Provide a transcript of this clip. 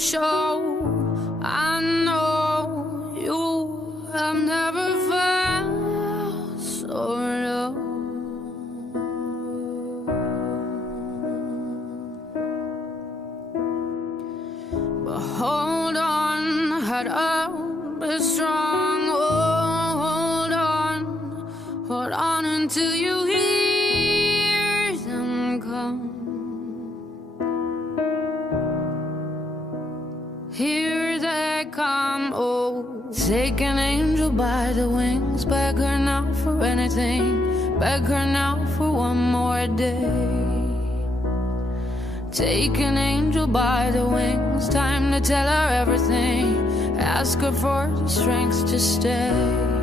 show. I know you have never felt so low. But hold on, head up, be strong. Oh, hold on until you hear them come. Here they come, oh. Take an angel by the wings. Beg her now for anything. Beg her now for one more day. Take an angel by the wings. Time to tell her everything. Ask her for the strength to stay.